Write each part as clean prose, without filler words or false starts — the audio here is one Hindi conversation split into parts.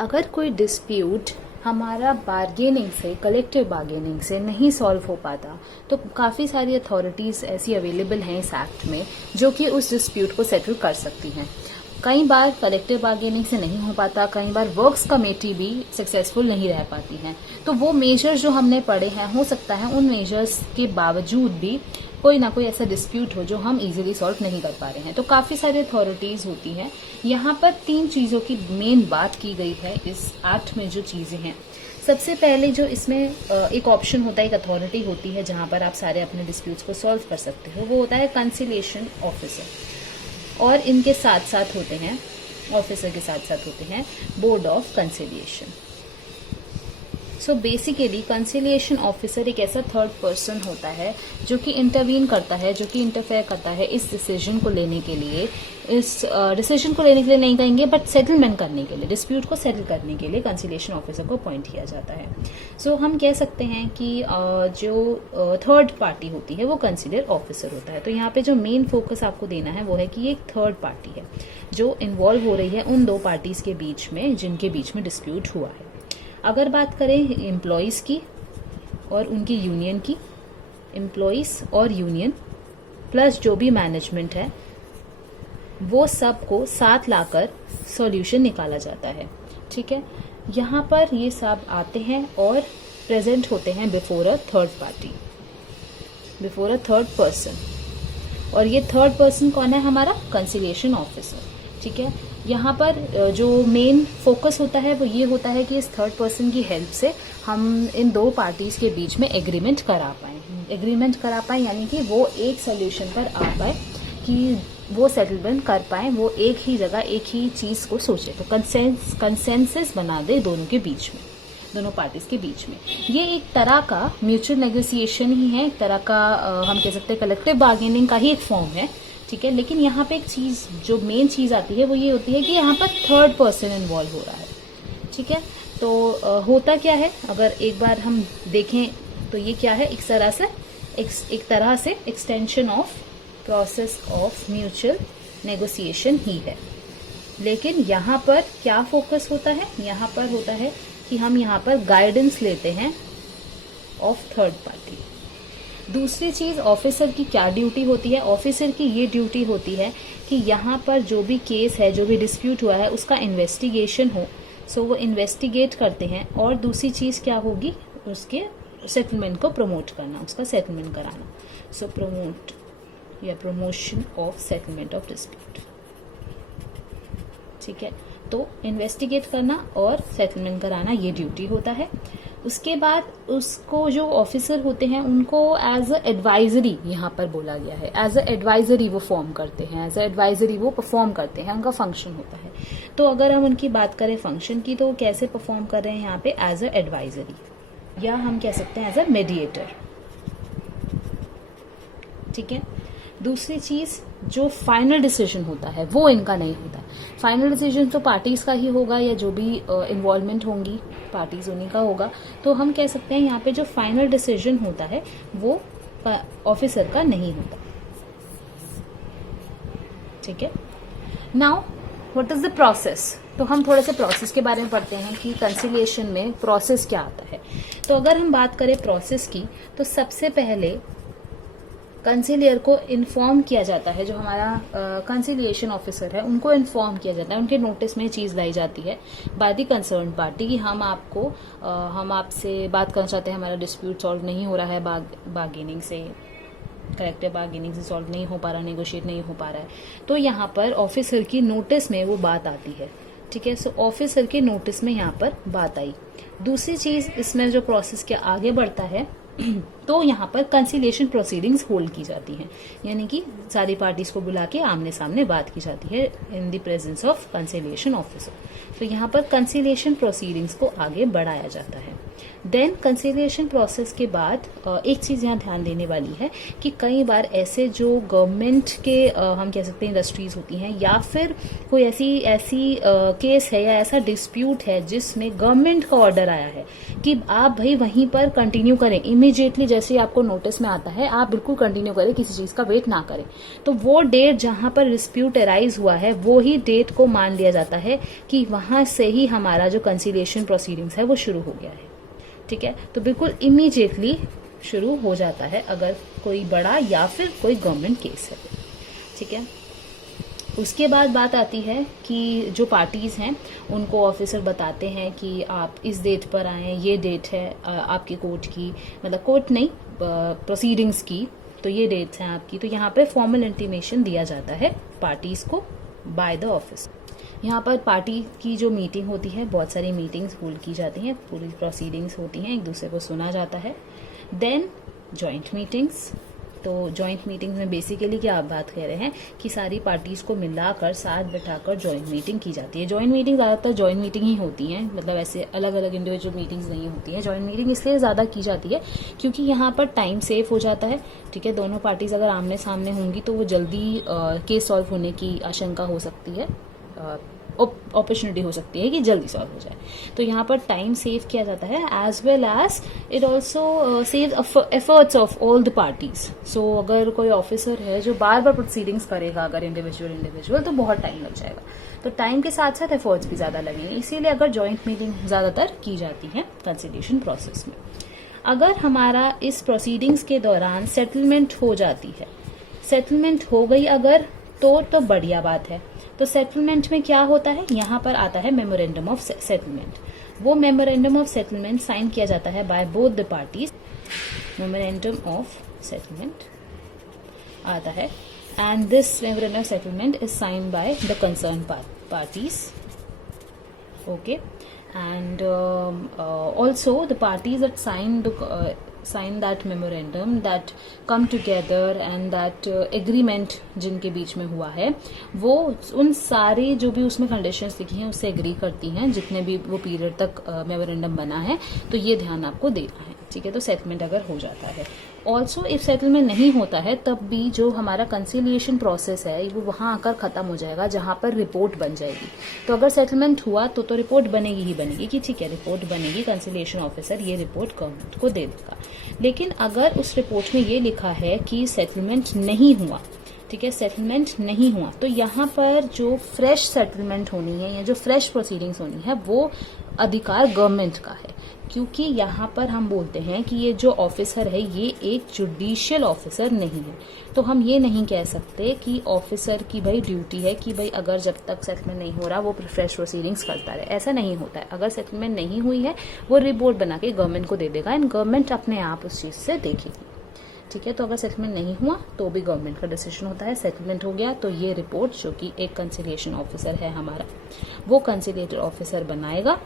अगर कोई डिस्प्यूट हमारा बार्गेनिंग से, कलेक्टिव बार्गेनिंग से नहीं सॉल्व हो पाता, तो काफ़ी सारी अथॉरिटीज़ ऐसी अवेलेबल हैं इस एक्ट में जो कि उस डिस्प्यूट को सेटल कर सकती हैं। कई बार कलेक्टिव बार्गेनिंग से नहीं हो पाता, कई बार वर्क्स कमेटी भी सक्सेसफुल नहीं रह पाती हैं। तो वो मेजर्स जो हमने पढ़े हैं, हो सकता है उन मेजर्स के बावजूद भी कोई ना कोई ऐसा डिस्प्यूट हो जो हम इजीली सॉल्व नहीं कर पा रहे हैं। तो काफ़ी सारी अथॉरिटीज़ होती हैं। यहाँ पर 3 चीज़ों की मेन बात की गई है इस एक्ट में जो चीज़ें हैं। सबसे पहले जो इसमें एक ऑप्शन होता है, एक अथॉरिटी होती है जहाँ पर आप सारे अपने डिस्प्यूट्स को सॉल्व कर सकते हो, वो होता है कंसिलिएशन ऑफिसर। और इनके साथ साथ होते हैं, ऑफिसर के साथ साथ होते हैं board of conciliation. So basically conciliation officer एक ऐसा थर्ड पर्सन होता है जो कि इंटरवीन करता है, जो कि इंटरफेयर करता है इस डिसीजन को लेने के लिए, इस डिसीजन को लेने के लिए नहीं कहेंगे बट सेटलमेंट करने के लिए, डिस्प्यूट को सेटल करने के लिए कंसिलिएशन ऑफिसर को अपॉइंट किया जाता है। सो हम कह सकते हैं कि जो थर्ड पार्टी होती है वो कंसिलियर ऑफिसर होता है। तो यहाँ पे जो मेन फोकस आपको देना है वो है कि ये एक थर्ड पार्टी है जो इन्वॉल्व हो रही है उन 2 पार्टीज के बीच में जिनके बीच में डिस्प्यूट हुआ है। अगर बात करें एम्प्लॉयज़ की और उनकी यूनियन की, एम्प्लॉयज़ और यूनियन प्लस जो भी मैनेजमेंट है, वो सब को साथ लाकर सॉल्यूशन निकाला जाता है। ठीक है, यहाँ पर ये सब आते हैं और प्रेजेंट होते हैं before a third party, before a third person. और ये थर्ड पर्सन कौन है? हमारा कंसिलिएशन ऑफिसर। ठीक है, यहाँ पर जो मेन फोकस होता है वो ये होता है कि इस थर्ड पर्सन की हेल्प से हम इन 2 पार्टीज के बीच में एग्रीमेंट करा पाएं, यानी कि वो एक सोल्यूशन पर आ पाए, कि वो सेटलमेंट कर पाए, वो एक ही जगह एक ही चीज को सोचे, तो कंसेंसस बना दे दोनों के बीच में, दोनों पार्टीज के बीच में। ये एक तरह का म्यूचुअल नेगोशिएशन ही है, एक तरह का हम कह सकते हैं कलेक्टिव बार्गेनिंग का ही एक फॉर्म है। ठीक है, लेकिन यहाँ पे एक चीज, जो मेन चीज आती है वो ये होती है कि यहाँ पर थर्ड पर्सन इन्वॉल्व हो रहा है। ठीक है, तो होता क्या है, अगर एक बार हम देखें तो ये क्या है, एक तरह से extension of process of mutual negotiation ही है। लेकिन यहाँ पर क्या फोकस होता है? यहाँ पर होता है कि हम यहाँ पर गाइडेंस लेते हैं ऑफ थर्ड पार्टी। दूसरी चीज, ऑफिसर की क्या ड्यूटी होती है? ऑफिसर की ये ड्यूटी होती है कि यहाँ पर जो भी केस है, जो भी डिस्प्यूट हुआ है, उसका इन्वेस्टिगेशन हो। सो वो इन्वेस्टिगेट करते हैं। और दूसरी चीज क्या होगी? उसके सेटलमेंट को प्रमोट करना, उसका सेटलमेंट कराना। सो प्रमोट या promotion of settlement of dispute. ठीक है, तो इन्वेस्टिगेट करना और सेटलमेंट कराना ये ड्यूटी होता है। उसके बाद उसको जो ऑफिसर होते हैं उनको एज अ एडवाइजरी यहाँ पर बोला गया है, एज अ एडवाइजरी वो फॉर्म करते हैं, एज अ एडवाइजरी वो परफॉर्म करते हैं, उनका फंक्शन होता है। तो अगर हम उनकी बात करें फंक्शन की, तो कैसे परफॉर्म कर रहे हैं यहाँ पे? एज अ एडवाइजरी, या हम कह सकते हैं एज अ मेडिएटर। ठीक है, दूसरी चीज, जो फाइनल डिसीजन होता है वो इनका नहीं होता। फाइनल डिसीजन तो पार्टीज का ही होगा, या जो भी इन्वॉल्वमेंट होंगी पार्टीज उन्हीं का होगा। तो हम कह सकते हैं यहाँ पे जो फाइनल डिसीजन होता है वो ऑफिसर का नहीं होता। ठीक है, now what is the process? तो हम थोड़े से प्रोसेस के बारे में पढ़ते हैं कि कंसिलिएशन में प्रोसेस क्या आता है। तो अगर हम बात करें प्रोसेस की, तो सबसे पहले कंसिलियर को इन्फॉर्म किया जाता है, जो हमारा कंसिलिएशन ऑफिसर है उनको इन्फॉर्म किया जाता है, उनके नोटिस में चीज लाई जाती है बाय द कंसर्न पार्टी कि हम आपसे बात करना चाहते हैं, हमारा डिस्प्यूट सॉल्व नहीं हो रहा है, बार्गेनिंग से, कलेक्टिव बार्गेनिंग से सॉल्व नहीं हो पा रहा, नेगोशिएट नहीं हो पा रहा है। तो यहाँ पर ऑफिसर की नोटिस में वो बात आती है। ठीक है, सो ऑफिसर के नोटिस में यहाँ पर बात आई। दूसरी चीज, इसमें जो प्रोसेस के आगे बढ़ता है तो यहाँ पर कंसिलिएशन प्रोसीडिंग्स होल्ड की जाती हैं, यानी कि सारी पार्टीज को बुला के आमने सामने बात की जाती है in the presence of conciliation officer. तो यहाँ पर कंसिलिएशन प्रोसीडिंग्स को आगे बढ़ाया जाता है। देन कंसिलिएशन प्रोसेस के बाद एक चीज़ यहाँ ध्यान देने वाली है कि कई बार ऐसे जो गवर्नमेंट के हम कह सकते हैं इंडस्ट्रीज होती हैं, या फिर कोई ऐसी केस है या ऐसा डिस्प्यूट है जिसमें गवर्नमेंट का ऑर्डर आया है कि आप भाई वहीं पर कंटिन्यू करें, इमीडिएटली जैसे ही आपको नोटिस में आता है आप बिल्कुल कंटिन्यू करें, किसी चीज़ का वेट ना करें। तो वो डेट जहां पर डिस्प्यूट अराइज हुआ है वो ही डेट को मान लिया जाता है कि वहां से ही हमारा जो कंसिलिएशन प्रोसीडिंग्स है वो शुरू हो गया है। ठीक है, तो बिल्कुल इमीडिएटली शुरू हो जाता है अगर कोई बड़ा या फिर कोई गवर्नमेंट केस है। ठीक है, उसके बाद बात आती है कि जो पार्टीज हैं उनको ऑफिसर बताते हैं कि आप इस डेट पर आए, ये डेट है आपकी कोर्ट की, मतलब कोर्ट नहीं प्रोसीडिंग्स की, तो ये डेट्स हैं आपकी। तो यहाँ पे फॉर्मल इंटीमेशन दिया जाता है पार्टीज को बाय द ऑफिस। यहाँ पर पार्टी की जो मीटिंग होती है, बहुत सारी मीटिंग्स होल्ड की जाती हैं, पूरी प्रोसीडिंग्स होती हैं, एक दूसरे को सुना जाता है। Then joint meetings. तो जॉइंट मीटिंग्स में बेसिकली क्या आप बात कह रहे हैं कि सारी पार्टीज को मिलाकर साथ बैठाकर जॉइंट मीटिंग की जाती है। जॉइंट मीटिंग ज़्यादातर जॉइंट मीटिंग ही होती हैं, मतलब ऐसे अलग अलग इंडिविजुअल मीटिंग्स नहीं होती हैं। जॉइंट मीटिंग इसलिए ज़्यादा की जाती है क्योंकि यहाँ पर टाइम सेव हो जाता है। ठीक है, दोनों पार्टीज अगर आमने सामने होंगी तो वो जल्दी केस सॉल्व होने की आशंका हो सकती है, अपॉर्चुनिटी हो सकती है कि जल्दी सॉल्व हो जाए। तो यहाँ पर टाइम सेव किया जाता है, as well as it also save efforts of all the parties. So अगर कोई ऑफिसर है जो बार बार प्रोसीडिंग्स करेगा, अगर इंडिविजुअल तो बहुत टाइम लग जाएगा। तो टाइम के साथ साथ एफर्ट्स भी ज्यादा लगेंगे, इसीलिए अगर जॉइंट मीटिंग ज्यादातर की जाती है कंसिलिएशन प्रोसेस में। अगर हमारा इस प्रोसीडिंग्स के दौरान सेटलमेंट हो जाती है, सेटलमेंट हो गई अगर तो बढ़िया बात है। तो सेटलमेंट में क्या होता है, यहाँ पर आता है मेमोरेंडम ऑफ सेटलमेंट। वो मेमोरेंडम ऑफ सेटलमेंट साइन किया जाता है by both the parties. Memorandum of settlement आता है and this memorandum of settlement is sine by the concern parties. Okay, and also the parties that sign that memorandum, that come together and that agreement जिनके बीच में हुआ है, वो उन सारे जो भी उसमें कंडीशंस लिखी हैं उससे एग्री करती हैं, जितने भी वो पीरियड तक मेमोरेंडम बना है। तो ये ध्यान आपको देना है। ठीक है, तो सेटलमेंट अगर हो जाता है। ऑल्सो इफ सेटलमेंट नहीं होता है तब भी जो हमारा कंसिलिएशन प्रोसेस है वो वहां आकर खत्म हो जाएगा, जहां पर रिपोर्ट बन जाएगी। तो अगर सेटलमेंट हुआ तो रिपोर्ट बनेगी ही बनेगी कि ठीक है रिपोर्ट बनेगी, कंसिलिएशन ऑफिसर ये रिपोर्ट गवर्नमेंट को दे देगा। लेकिन अगर उस रिपोर्ट में ये लिखा है कि सेटलमेंट नहीं हुआ, ठीक है, सेटलमेंट नहीं हुआ, तो यहाँ पर जो फ्रेश सेटलमेंट होनी है या जो फ्रेश प्रोसीडिंग्स होनी है वो अधिकार गवर्नमेंट का है। क्योंकि यहाँ पर हम बोलते हैं कि ये जो ऑफिसर है ये एक जुडिशियल ऑफिसर नहीं है। तो हम ये नहीं कह सकते कि ऑफिसर की भाई ड्यूटी है कि भाई अगर जब तक सेटलमेंट नहीं हो रहा वो फ्रेश प्रोसीडिंग्स करता रहे, ऐसा नहीं होता है। अगर सेटलमेंट नहीं हुई है वो रिपोर्ट बना के गवर्नमेंट को दे देगा एंड गवर्नमेंट अपने आप उस चीज से देखेगी। ठीक है, तो अगर सेटलमेंट नहीं हुआ तो भी गवर्नमेंट का डिसीजन होता है। सेटलमेंट हो गया तो ये रिपोर्ट जो कि एक कंसिलिएशन ऑफिसर है हमारा, वो कंसिलिएटर ऑफिसर बनाएगा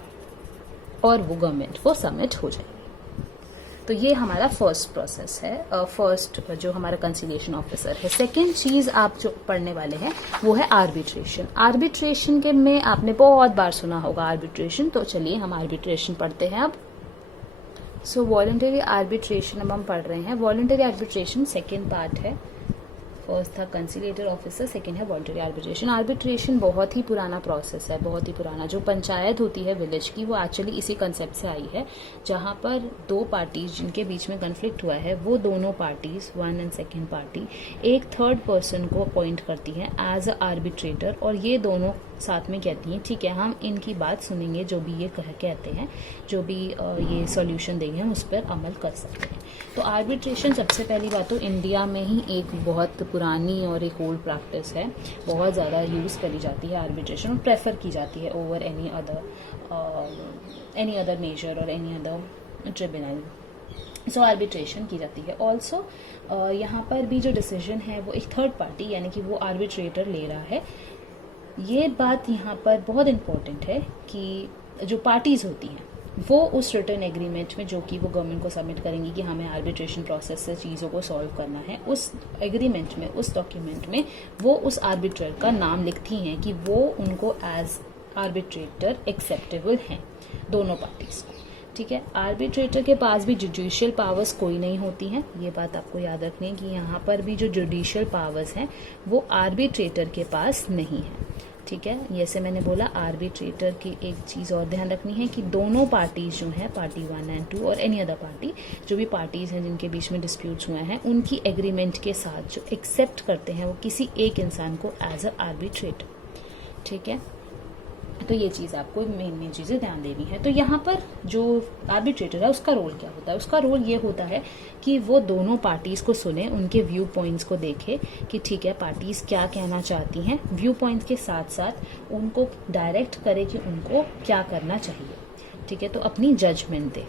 और वो गवर्नमेंट को सबमिट हो जाएगी। तो ये हमारा फर्स्ट प्रोसेस है, फर्स्ट जो हमारा कंसिलिएशन ऑफिसर है। सेकेंड चीज आप जो पढ़ने वाले हैं वो है आर्बिट्रेशन। आर्बिट्रेशन के में आपने बहुत बार सुना होगा आर्बिट्रेशन, तो चलिए हम आर्बिट्रेशन पढ़ते हैं अब। सो वॉलंटरी आर्बिट्रेशन अब हम पढ़ रहे हैं। वॉलंटरी आर्बिट्रेशन सेकेंड पार्ट है। फर्स्ट था कंसिलिएटर ऑफिसर, सेकेंड है वॉलंटरी आर्बिट्रेशन। आर्बिट्रेशन बहुत ही पुराना प्रोसेस है, बहुत ही पुराना। जो पंचायत होती है विलेज की वो एक्चुअली इसी कंसेप्ट से आई है, जहां पर दो पार्टीज जिनके बीच में कन्फ्लिक्ट हुआ है वो दोनों parties, one and second party, एक थर्ड पर्सन को अपॉइंट करती हैं एज अ आर्बिट्रेटर, और ये दोनों साथ में कहती हैं ठीक है हम इनकी बात सुनेंगे, जो भी ये कहते हैं, जो भी ये सॉल्यूशन देंगे हम उस पर अमल कर सकते हैं। तो आर्बिट्रेशन सबसे पहली बात तो इंडिया में ही एक बहुत पुरानी और एक ओल्ड प्रैक्टिस है, बहुत ज़्यादा यूज़ करी जाती है आर्बिट्रेशन और प्रेफर की जाती है ओवर एनी अदर मेजर और एनी अदर ट्रिब्यूनल। सो आर्बिट्रेशन की जाती है। ऑल्सो यहाँ पर भी जो डिसीजन है वो एक थर्ड पार्टी यानी कि वो आर्बिट्रेटर ले रहा है। ये बात यहाँ पर बहुत इम्पोर्टेंट है कि जो पार्टीज होती हैं वो उस रिटर्न एग्रीमेंट में जो कि वो गवर्नमेंट को सबमिट करेंगी कि हमें आर्बिट्रेशन प्रोसेस से चीज़ों को सॉल्व करना है, उस एग्रीमेंट में, उस डॉक्यूमेंट में वो उस आर्बिट्रेटर का नाम लिखती हैं कि वो उनको एज आर्बिट्रेटर एक्सेप्टेबल हैं दोनों पार्टीज को। ठीक है। आर्बिट्रेटर के पास भी जुडिशियल पावर्स कोई नहीं होती हैं, ये बात आपको याद रखनी है कि यहाँ पर भी जो जुडिशियल पावर्स हैं वो आर्बिट्रेटर के पास नहीं है। ठीक है, जैसे मैंने बोला आर्बिट्रेटर की एक चीज और ध्यान रखनी है कि दोनों पार्टीज जो हैं, पार्टी 1 एंड 2 और एनी अदर पार्टी, जो भी पार्टीज हैं जिनके बीच में डिस्प्यूट्स हुए हैं, उनकी एग्रीमेंट के साथ जो एक्सेप्ट करते हैं वो किसी एक इंसान को एज अ आर्बिट्रेटर। ठीक है, तो ये चीज आपको मेन चीजें ध्यान देनी है। तो यहाँ पर जो आर्बिट्रेटर है उसका रोल क्या होता है? उसका रोल ये होता है कि वो दोनों पार्टीज को सुने, उनके व्यू पॉइंट्स को देखे कि ठीक है पार्टीज क्या कहना चाहती हैं, व्यू पॉइंट्स के साथ साथ उनको डायरेक्ट करे कि उनको क्या करना चाहिए। ठीक है, तो अपनी जजमेंट दे।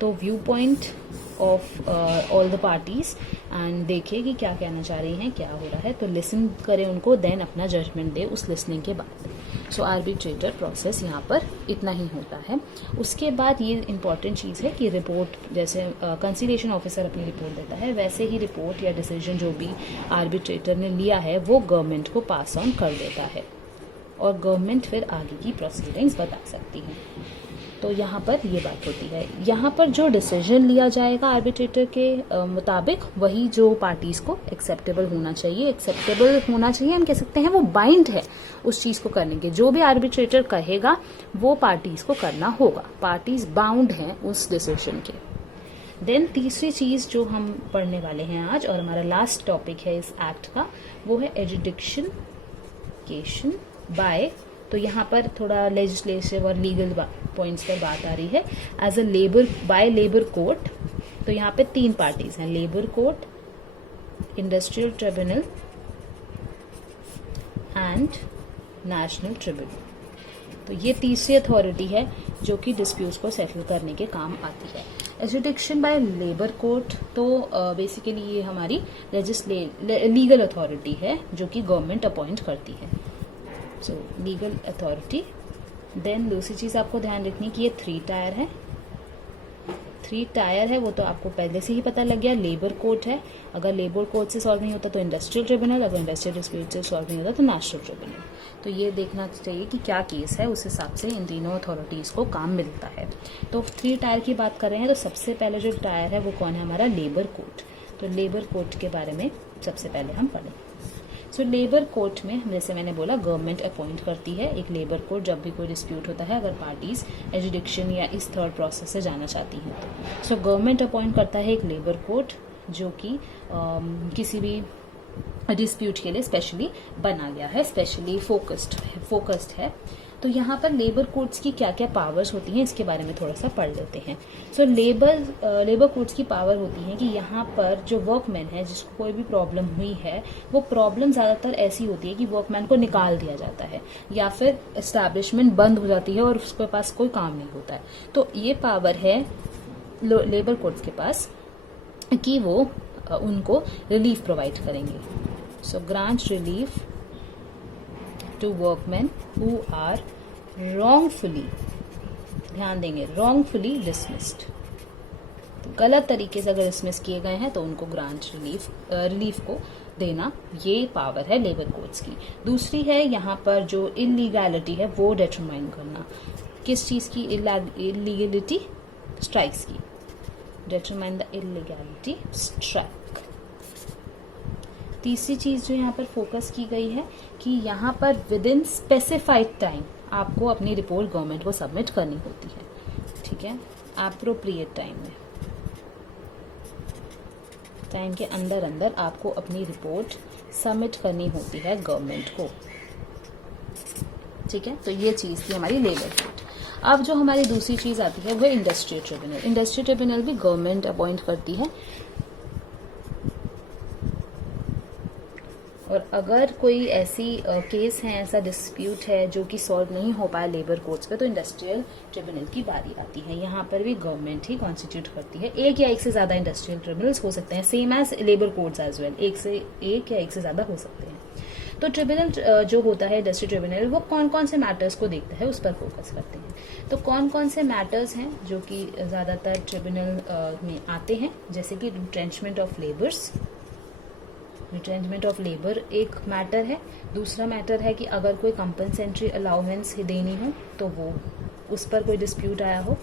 तो view point of all the parties and देखे कि क्या कहना चाह रही हैं, क्या हो रहा है, तो लिसन करे उनको, देन अपना जजमेंट दे उस लिसनिंग के बाद। सो आर्बिट्रेटर प्रोसेस यहाँ पर इतना ही होता है। उसके बाद ये इंपॉर्टेंट चीज़ है कि रिपोर्ट, जैसे कंसीलिएशन ऑफिसर अपनी रिपोर्ट देता है, वैसे ही रिपोर्ट या डिसीजन जो भी आर्बिट्रेटर ने लिया है वो गवर्नमेंट को पास ऑन कर देता है और गवर्नमेंट फिर आगे की प्रोसीडिंग्स बता सकती है। तो यहाँ पर ये बात होती है। यहाँ पर जो डिसीजन लिया जाएगा आर्बिट्रेटर के मुताबिक वही जो पार्टीज को एक्सेप्टेबल होना चाहिए। एक्सेप्टेबल होना चाहिए हम कह सकते हैं, वो बाइंड है उस चीज को करने के। जो भी आर्बिट्रेटर कहेगा वो पार्टीज को करना होगा, पार्टीज बाउंड हैं उस डिसीजन के। देन तीसरी चीज जो हम पढ़ने वाले हैं आज और हमारा लास्ट टॉपिक है इस एक्ट का, वो है एजुडिकेशन बाय। तो यहाँ पर थोड़ा लेजिस्लेटिव और लीगल पॉइंट्स पर बात आ रही है। As a labour by labour court, तो यहाँ पे 3 पार्टीज हैं, labour court, industrial tribunal and national tribunal. तो ये तीसरी अथॉरिटी है जो कि डिस्प्यूट्स को सेटल करने के काम आती है। एजुडिक्शन बाय लेबर कोर्ट, तो बेसिकली ये हमारी लीगल अथॉरिटी है जो कि गवर्नमेंट अपॉइंट करती है। सो लीगल अथॉरिटी। देन दूसरी चीज आपको ध्यान रखनी कि ये 3 टायर है। 3 टायर है वो तो आपको पहले से ही पता लग गया। लेबर कोर्ट है, अगर लेबर कोर्ट से सॉल्व नहीं होता तो इंडस्ट्रियल ट्रिब्यूनल, अगर इंडस्ट्रियल डिस्प्यूट से सॉल्व नहीं होता तो नेशनल ट्रिब्यूनल। तो ये देखना चाहिए कि क्या केस है, उस हिसाब से इन तीनों अथॉरिटीज को काम मिलता है। तो 3 टायर की बात कर रहे हैं तो सबसे पहले जो टायर है वो कौन है? हमारा लेबर कोर्ट। तो लेबर कोर्ट के बारे में सबसे पहले हम पढ़ें। सो लेबर कोर्ट में जैसे मैंने बोला गवर्नमेंट अपॉइंट करती है एक लेबर कोर्ट जब भी कोई डिस्प्यूट होता है, अगर पार्टीज एजुडिक्शन या इस थर्ड प्रोसेस से जाना चाहती हैं तो। सो गवर्नमेंट अपॉइंट करता है एक लेबर कोर्ट जो कि किसी भी डिस्प्यूट के लिए स्पेशली बना गया है, स्पेशली फोकस्ड है। तो यहाँ पर लेबर कोर्ट्स की क्या क्या पावर्स होती हैं इसके बारे में थोड़ा सा पढ़ लेते हैं। सो लेबर कोर्ट्स की पावर होती है कि यहाँ पर जो वर्कमैन है जिसको कोई भी प्रॉब्लम हुई है, वो प्रॉब्लम ज़्यादातर ऐसी होती है कि वर्कमैन को निकाल दिया जाता है या फिर एस्टैब्लिशमेंट बंद हो जाती है और उसके पास कोई काम नहीं होता है। तो ये पावर है लेबर कोर्ट्स के पास कि वो उनको रिलीफ प्रोवाइड करेंगे। So grant relief to workman who are wrongfully, ध्यान देंगे wrongfully dismissed, तो गलत तरीके से अगर डिसमिस किए गए हैं तो उनको ग्रांट रिलीफ को देना, ये पावर है लेबर कोर्ट्स की। दूसरी है यहाँ पर जो इलीगैलिटी है वो डिटरमाइन करना। किस चीज की इलीगैलिटी? स्ट्राइक्स की। Determine the illegality strike. तीसरी चीज जो यहाँ पर फोकस की गई है कि यहाँ पर विद इन स्पेसिफाइड टाइम आपको अपनी रिपोर्ट गवर्नमेंट को सबमिट करनी होती है। ठीक है, एप्रोप्रिएट टाइम के अंदर आपको अपनी रिपोर्ट सबमिट करनी होती है गवर्नमेंट को। ठीक है, तो ये चीज थी हमारी लेबर कोर्ट। अब जो हमारी दूसरी चीज आती है वो इंडस्ट्रियल ट्रिब्यूनल। इंडस्ट्रियल ट्रिब्यूनल भी गवर्नमेंट अपॉइंट करती है और अगर कोई ऐसी केस है, ऐसा डिस्प्यूट है जो कि सॉल्व नहीं हो पाया लेबर कोर्ट्स पे, तो इंडस्ट्रियल ट्रिब्यूनल की बारी आती है। यहाँ पर भी गवर्नमेंट ही कॉन्स्टिट्यूट करती है। एक या एक से ज्यादा इंडस्ट्रियल ट्रिब्यूनल्स हो सकते हैं, same as labour courts as well, एक या एक से ज्यादा हो सकते हैं। तो ट्रिब्यूनल जो होता है इंडस्ट्रियल ट्रिब्यूनल, वो कौन कौन से मैटर्स को देखता है उस पर फोकस करते हैं। तो कौन कौन से मैटर्स हैं जो कि ज्यादातर ट्रिब्यूनल में आते हैं, जैसे कि retrenchment of labours. Retrenchment of labour एक मैटर है। दूसरा मैटर है कि अगर कोई कंपनसेंट्री अलाउमेंस देनी हो तो वो उस पर कोई डिस्प्यूट आया हो,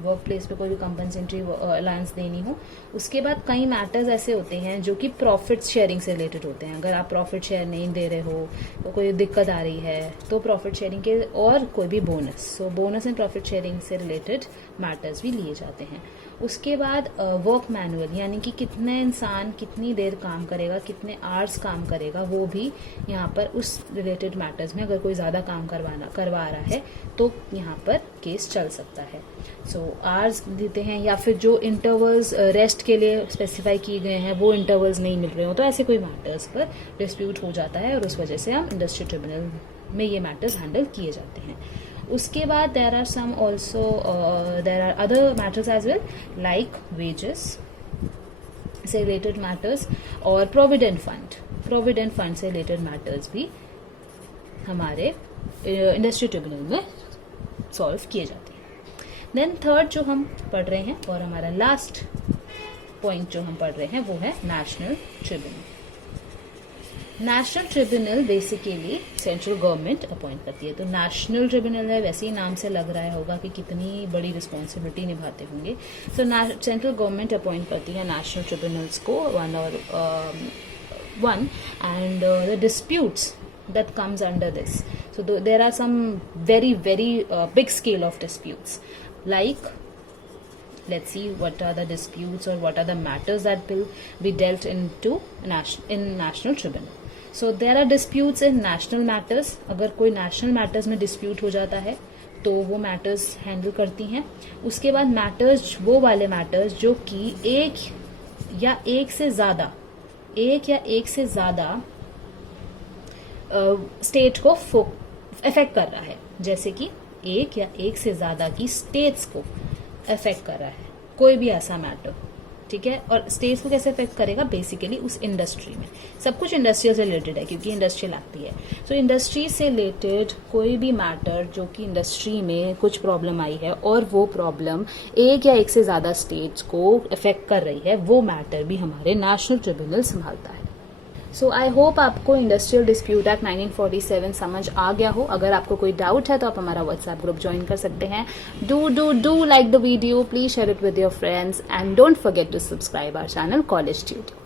वर्क प्लेस पे कोई भी कंपनसेटरी अलाउंस देनी हो। उसके बाद कई मैटर्स ऐसे होते हैं जो कि प्रॉफिट शेयरिंग से रिलेटेड होते हैं। अगर आप प्रॉफिट शेयर नहीं दे रहे हो, तो कोई दिक्कत आ रही है, तो प्रॉफिट शेयरिंग के और कोई भी bonus, so bonus and profit sharing से रिलेटेड मैटर्स भी लिए जाते हैं। उसके बाद वर्क मैनुअल, यानी कि कितने इंसान कितनी देर काम करेगा, कितने आवर्स काम करेगा, वो भी यहाँ पर उस रिलेटेड मैटर्स में अगर कोई ज़्यादा काम करवा रहा है तो यहाँ पर केस चल सकता है। सो आवर्स देते हैं, या फिर जो इंटरवल्स रेस्ट के लिए स्पेसिफाई किए गए हैं वो इंटरवल्स नहीं मिल रहे हो, तो ऐसे कोई मैटर्स पर डिस्प्यूट हो जाता है और उस वजह से हम इंडस्ट्री ट्रिब्यूनल में ये मैटर्स हैंडल किए जाते हैं। उसके बाद there are some also there are other matters as well, like wages से रिलेटेड मैटर्स और प्रोविडेंट फंड से रिलेटेड मैटर्स भी हमारे इंडस्ट्री ट्रिब्यूनल में सॉल्व किए जाते हैं। देन थर्ड जो हम पढ़ रहे हैं और हमारा लास्ट पॉइंट जो हम पढ़ रहे हैं वो है national tribunal. National tribunal basically central government appoint करती है, तो नेशनल ट्रिब्यूनल है, वैसे ही नाम से लग रहा होगा कि कितनी बड़ी रिस्पॉन्सिबिलिटी निभाते होंगे। सो सेंट्रल गवर्नमेंट अपॉइंट करती है नेशनल ट्रिब्यूनल्स को one and the disputes that comes under this. So there are some very big scale of disputes, like let's see what are the disputes or what are the matters that will be dealt into in national tribunal. So there are disputes in national matters. अगर कोई national matters में dispute हो जाता है तो वो matters handle करती हैं। उसके बाद matters, वो वाले matters जो कि एक या एक से ज़्यादा स्टेट को अफेक्ट कर रहा है, जैसे कि एक या एक से ज्यादा की स्टेट्स को अफेक्ट कर रहा है कोई भी ऐसा मैटर, ठीक है। और स्टेट्स को कैसे अफेक्ट करेगा, बेसिकली उस इंडस्ट्री में, सब कुछ इंडस्ट्रियल से रिलेटेड है क्योंकि इंडस्ट्रियल आती है। सो इंडस्ट्री से रिलेटेड कोई भी मैटर जो कि इंडस्ट्री में कुछ प्रॉब्लम आई है और वो प्रॉब्लम एक या एक से ज्यादा स्टेट्स को अफेक्ट कर रही है, वो मैटर भी हमारे नेशनल ट्रिब्यूनल संभालता है। सो आई होप आपको इंडस्ट्रियल डिस्प्यूट एक्ट 1947 समझ आ गया हो। अगर आपको कोई डाउट है तो आप हमारा व्हाट्सएप ग्रुप ज्वाइन कर सकते हैं। Do like the video, please share it with your friends and don't forget to subscribe our channel college tutor.